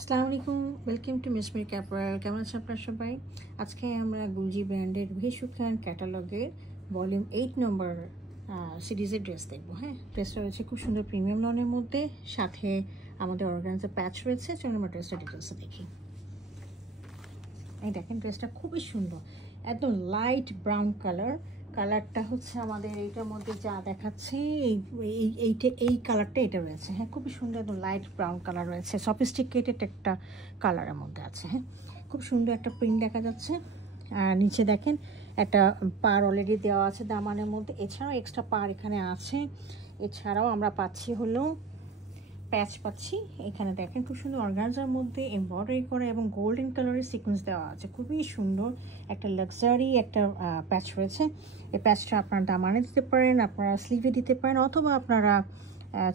আসসালামু আলাইকুম, welcome to miss make apparel. কেমন আছেন আপনারা সবাই? আজকে আমরা গুলজি ব্র্যান্ডের ভিশুখান ক্যাটালগের ভলিউম 8 নম্বর সিরিজের ড্রেস দেখবো। হ্যাঁ, ড্রেসটা রয়েছে খুব সুন্দর প্রিমিয়াম লনের মধ্যে, সাথে আমাদের অর্গানজা প্যাচ রয়েছে। চলুন আমরা ড্রেসটা ডিটেলসে দেখি। এই দেখেন, ড্রেসটা খুবই সুন্দর, একদম লাইট ব্রাউন কালারটা হচ্ছে আমাদের এইটার মধ্যে যা দেখাচ্ছে এই কালারটা এটা রয়েছে। হ্যাঁ, খুবই সুন্দর, একদম লাইট ব্রাউন কালার রয়েছে, সফিস্টিকেটেড একটা কালারের মধ্যে আছে। হ্যাঁ, খুব সুন্দর একটা প্রিন্ট দেখা যাচ্ছে। আর নিচে দেখেন একটা পার অলরেডি দেওয়া আছে দামানের মধ্যে, এছাড়াও এক্সট্রা পার এখানে আছে। এছাড়াও আমরা পাচ্ছি হলো প্যাচ পাচ্ছি। এখানে দেখেন খুব সুন্দর অর্গানজার মধ্যে এমব্রয়ডারি করা এবং গোল্ডেন কালারের সিকোয়েন্স দেওয়া আছে। খুবই সুন্দর একটা লাক্সারি একটা প্যাচ রয়েছে। এই প্যাচটা আপনারা দামানে দিতে পারেন, আপনারা স্লিভে দিতে পারেন, অথবা আপনারা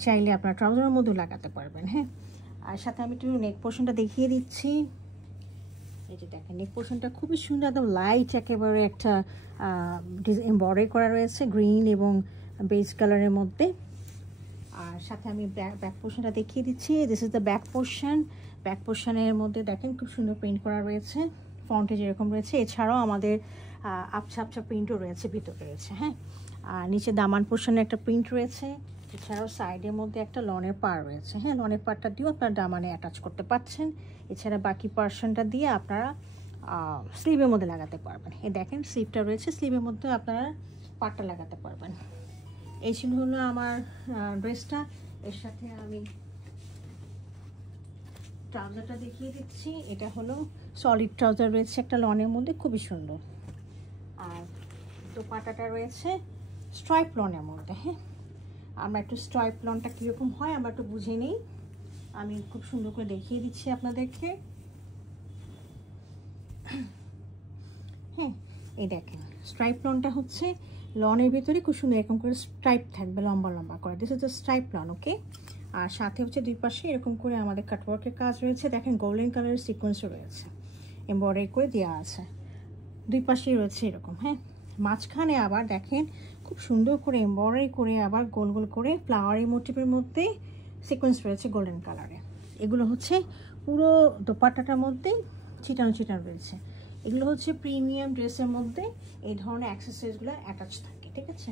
চাইলে আপনার ট্রাউজারের মধ্যেও লাগাতে পারবেন। হ্যাঁ, আর সাথে আমি একটু নেক পোর্শনটা দেখিয়ে দিচ্ছি। এই যে দেখেন, নেক পোর্শনটা খুবই সুন্দর, একদম লাইট একেবারে একটা এমব্রয়ডারি করা রয়েছে গ্রিন এবং বেজ কালারের মধ্যে। আর সাথে আমি ব্যাক পোর্শনটা দেখিয়ে দিচ্ছি। This is the back portion. Back পোর্শনের মধ্যে দেখেন খুব সুন্দর প্রিন্ট করা রয়েছে, ফ্রন্টে যেরকম রয়েছে। এছাড়াও আমাদের আবছা আবছা প্রিন্টও রয়েছে, ভিতরে রয়েছে। হ্যাঁ, আর নিচে দামান পোর্শনে একটা প্রিন্ট রয়েছে। এছাড়াও সাইডের মধ্যে একটা লনের পার রয়েছে। হ্যাঁ, লনের পারটা দিয়েও আপনারা দামানে অ্যাটাচ করতে পারছেন। এছাড়া বাকি পোর্শনটা দিয়ে আপনারা স্লিভের মধ্যে লাগাতে পারবেন। এই দেখেন স্লিভটা রয়েছে, স্লিভের মধ্যে আপনারা পারটা লাগাতে পারবেন। এই ছিল হলো আমার ড্রেসটা। এর সাথে আমি ট্রাউজারটা দেখিয়ে দিচ্ছি। এটা হলো সলিড ট্রাউজার রয়েছে একটা লনের মধ্যে, খুবই সুন্দর। আর দোপাট্টাটা রয়েছে স্ট্রাইপ লনের মধ্যে। হ্যাঁ, আমরা একটু স্ট্রাইপ লনটা কীরকম হয় আমরা একটু বুঝে নিই। আমি খুব সুন্দর করে দেখিয়ে দিচ্ছি আপনাদেরকে। হ্যাঁ, এই দেখেন স্ট্রাইপ লনটা হচ্ছে লনের ভিতরে খুব সুন্দর এরকম করে স্ট্রাইপ থাকবে, লম্বা লম্বা করে। This is the stripe lawn. Okay, আর সাথে হচ্ছে দুই পাশে এরকম করে আমাদের কাটওয়ার্কের কাজ রয়েছে। দেখেন গোল্ডেন কালারের সিকোয়েন্সও রয়েছে, এমব্রয়ডারি করে দেওয়া আছে। দুই পাশেই রয়েছে এরকম। হ্যাঁ, মাঝখানে আবার দেখেন খুব সুন্দর করে এমব্রয়ডারি করে আবার গোল গোল করে ফ্লাওয়ারি মোটিভের মধ্যে সিকোয়েন্স রয়েছে গোল্ডেন কালারে। এগুলো হচ্ছে পুরো দোপাট্টাটার মধ্যে ছিটানো ছিটানো রয়েছে। এগুলো হচ্ছে প্রিমিয়াম ড্রেসের মধ্যে এই ধরনের অ্যাক্সেসরিজগুলো অ্যাটাচ থাকে। ঠিক আছে,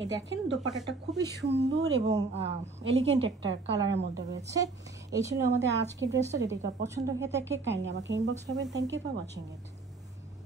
এই দেখেন দোপাট্টাটা খুবই সুন্দর এবং এলিগেন্ট একটা কালারের মধ্যে রয়েছে। এই ছিল আমাদের আজকের ড্রেসটা। যদি কার পছন্দ হয়ে থাকে কাইন্ডলি আমাকে ইনবক্স করবেন। Thank you for watching it.